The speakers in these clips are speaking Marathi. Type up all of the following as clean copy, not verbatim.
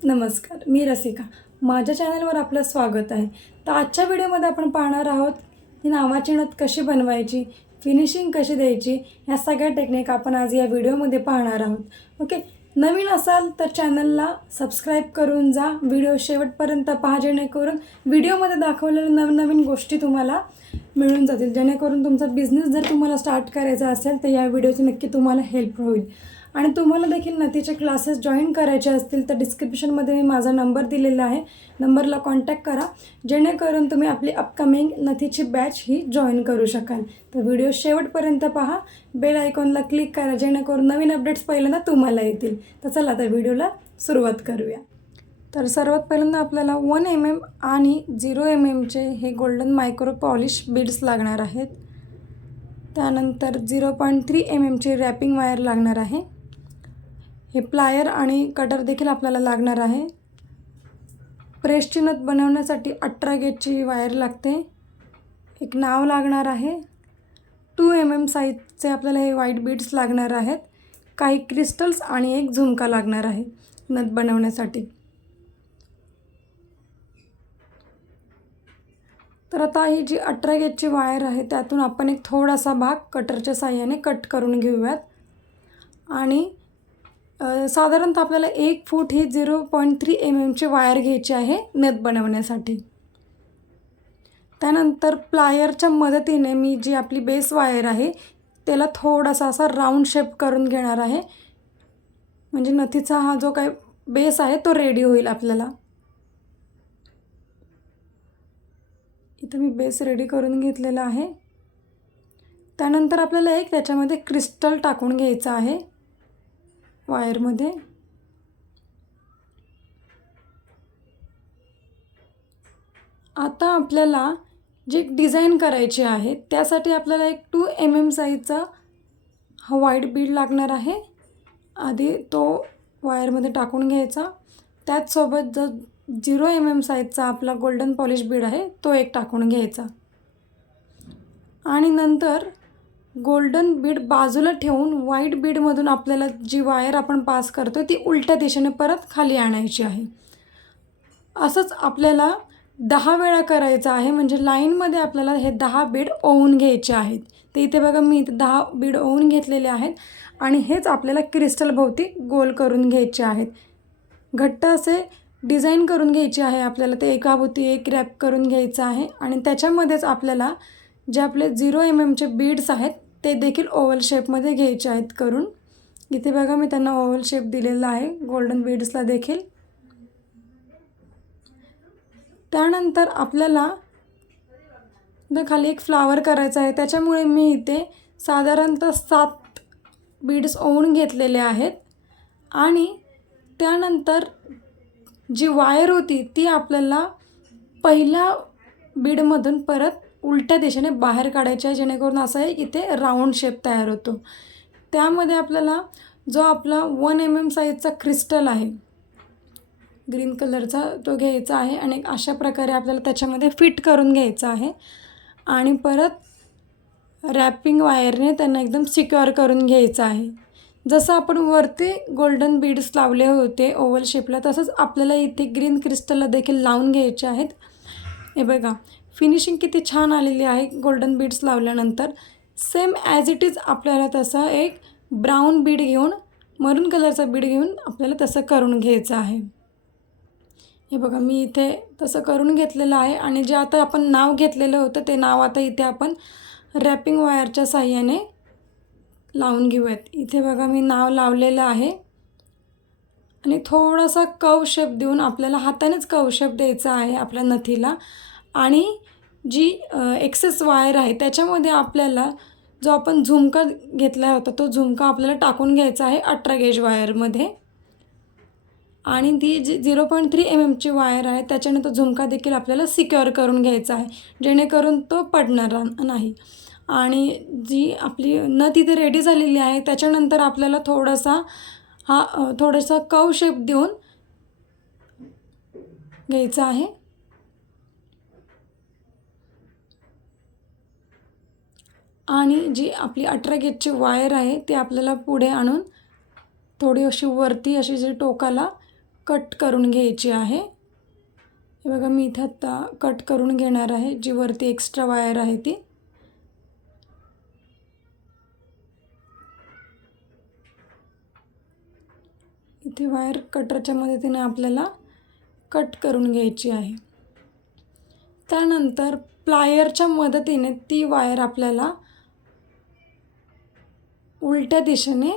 नमस्कार, मी रसिका. माझ्या चॅनलवर आपलं स्वागत आहे. तर आजच्या व्हिडिओमध्ये आपण पाहणार आहोत की नावाची नथ कशी बनवायची, फिनिशिंग कशी द्यायची, ह्या सगळ्या टेक्निक आपण आज या व्हिडिओमध्ये पाहणार आहोत. ओके, नवीन असाल तर चॅनलला सबस्क्राईब करून जा. व्हिडिओ शेवटपर्यंत पहा, जेणेकरून व्हिडिओमध्ये दाखवलेल्या नवनवीन गोष्टी तुम्हाला मिळून जातील, जेणेकरून तुमचा बिझनेस जर तुम्हाला स्टार्ट करायचा असेल तर या व्हिडिओची नक्की तुम्हाला हेल्प होईल. आणि तुम्हाला देखील नथीचे क्लासेस जॉईन करायचे असतील तर डिस्क्रिप्शनमध्ये मी माझा नंबर दिलेला आहे. नंबरला कॉन्टॅक्ट करा, जेणेकरून तुम्ही आपली अपकमिंग नथीची बॅच ही जॉईन करू शकाल. तर व्हिडिओ शेवटपर्यंत पहा, बेल आयकॉनला क्लिक करा, जेणेकरून नवीन अपडेट्स पहिल्यांदा तुम्हाला येतील. तर चला आता व्हिडिओला सुरुवात करूया. तर सर्वात पहिल्यांदा आपल्याला 1 mm आणि 0 mmचे हे गोल्डन मायक्रो पॉलिश बीड्स लागणार आहेत. त्यानंतर 0.3 mmची रॅपिंग वायर लागणार आहे. हे प्लायर आणि कटर देखील आपल्याला लागणार आहे. प्रेसची नथ बनवण्यासाठी 18 गेजची वायर लागते. एक नाव लागणार आहे. 2 mm साईजचे आपल्याला हे व्हाईट बीड्स लागणार आहेत. काही क्रिस्टल्स आणि एक झुमका लागणार आहे नथ बनवण्यासाठी. तर आता ही जी 18 गेजची वायर आहे त्यातून आपण एक थोडासा भाग कटरच्या साहाय्याने कट करून घेऊयात. आणि साधारणतः आपल्याला 1 फूट ही 0.3 mmची वायर घ्यायची आहे नथ बनवण्यासाठी. त्यानंतर प्लायरच्या मदतीने मी जी आपली बेस वायर आहे त्याला थोडासा असा राऊंड शेप करून घेणार आहे, म्हणजे नथीचा हा जो काही बेस आहे तो रेडी होईल आपल्याला. इथं मी बेस रेडी करून घेतलेला आहे. त्यानंतर आपल्याला एक त्याच्यामध्ये क्रिस्टल टाकून घ्यायचं आहे वायरमध्ये. आता आपल्याला जी डिझाईन करायची आहे त्यासाठी आपल्याला एक 2 mm साईजचा हा व्हाईट बीड लागणार आहे. आधी तो वायरमध्ये टाकून घ्यायचा. त्याचसोबत जो 0 mm साईजचा आपला गोल्डन पॉलिश बीड आहे तो एक टाकून घ्यायचा. आणि नंतर गोल्डन बीड बाजूला ठेवून व्हाईट बीडमधून आपल्याला जी वायर आपण पास करतो ती उलट्या दिशेने परत खाली आणायची आहे. असंच आपल्याला 10 वेळा करायचं आहे, म्हणजे लाईनमध्ये आपल्याला हे 10 बीड ओवून घ्यायचे आहेत. तर इथे बघा मी इथे 10 बीड ओवून घेतलेले आहेत आणि हेच आपल्याला क्रिस्टल भोवती गोल करून घ्यायचे आहेत. घट्ट असे डिझाईन करून घ्यायची आहे आपल्याला. ते एकाभोवती एक रॅप करून घ्यायचं आहे आणि त्याच्यामध्येच आपल्याला जे आपले 0 mmचे बीड्स आहेत ते देखील ओव्हल शेपमध्ये घ्यायचे आहेत करून. इथे बघा मी त्यांना ओव्हल शेप दिलेला आहे गोल्डन बीड्सला देखील. त्यानंतर आपल्याला खाली एक फ्लावर करायचा आहे, त्याच्यामुळे मी इथे साधारणतः 7 बीड्स ओवून घेतलेले आहेत. आणि त्यानंतर जी वायर होती ती आपल्याला पहिल्या बीडमधून परत उलट्या दिशेने बाहेर काढायची आहे, जेणेकरून असं आहे इथे राऊंड शेप तयार होतो. त्यामध्ये आपल्याला जो आपला 1 mm साईजचा क्रिस्टल आहे ग्रीन कलरचा तो घ्यायचा आहे आणि अशा प्रकारे आपल्याला त्याच्यामध्ये फिट करून घ्यायचा आहे. आणि परत रॅपिंग वायरने त्यांना एकदम सिक्युअर करून घ्यायचं आहे. जसं आपण वरती गोल्डन बीड्स लावले होते ओव्हल शेपला, तसंच आपल्याला इथे ग्रीन क्रिस्टलला देखील लावून घ्यायचे आहेत. हे बघा फिनिशिंग किती छान आलेली आहे गोल्डन बीड्स लावल्यानंतर. सेम ॲज इट इज आपल्याला तसा एक ब्राऊन बीड घेऊन, मरून कलरचा बीड घेऊन आपल्याला तसं करून घ्यायचं आहे. हे बघा मी इथे तसं करून घेतलेलं आहे. आणि जे आता आपण नाव घेतलेलं होतं ते नाव आता इथे आपण रॅपिंग वायरच्या साहाय्याने लावून घेऊयात. इथे बघा मी नाव लावलेलं आहे आणि थोडासा कर्व शेप देऊन आपल्याला हातानेच कर्व शेप द्यायचा आहे आपल्या नथीला. आणि जी एक्सेस वायर आहे त्याच्यामध्ये आपल्याला जो आपण झुमका घेतला होता तो झुमका आपल्याला टाकून घ्यायचा आहे 18 गेज वायरमध्ये. आणि ती जी 0.3 mmची वायर आहे त्याच्याने तो झुमका देखील आपल्याला सिक्युअर करून घ्यायचा आहे, जेणेकरून तो पडणार नाही. आणि जी आपली नथ इथे रेडी झालेली आहे त्याच्यानंतर आपल्याला थोडासा कर्व शेप देऊन घ्यायचा आहे. आणि जी आपली 18 गेजची वायर आहे ती आपल्याला पुढे आणून थोडी अशी वरती अशी जी टोकाला कट करून घ्यायची आहे. हे बघा मी इथं आता कट करून घेणार आहे, जी वरती एक्स्ट्रा वायर आहे ती. इथे वायर कटरच्या मदतीने आपल्याला कट करून घ्यायची आहे. त्यानंतर प्लायरच्या मदतीने ती वायर आपल्याला उलट्या दिशेने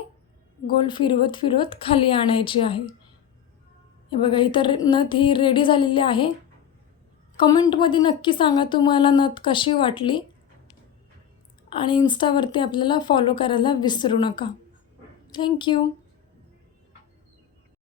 गोल फिरवत फिरवत खाली आणायची आहे. हे बघा इथं नथ ही रेडी झालेली आहे. कमेंटमध्ये नक्की सांगा तुम्हाला नथ कशी वाटली, आणि इन्स्टावरती आपल्याला फॉलो करायला विसरू नका. थँक्यू.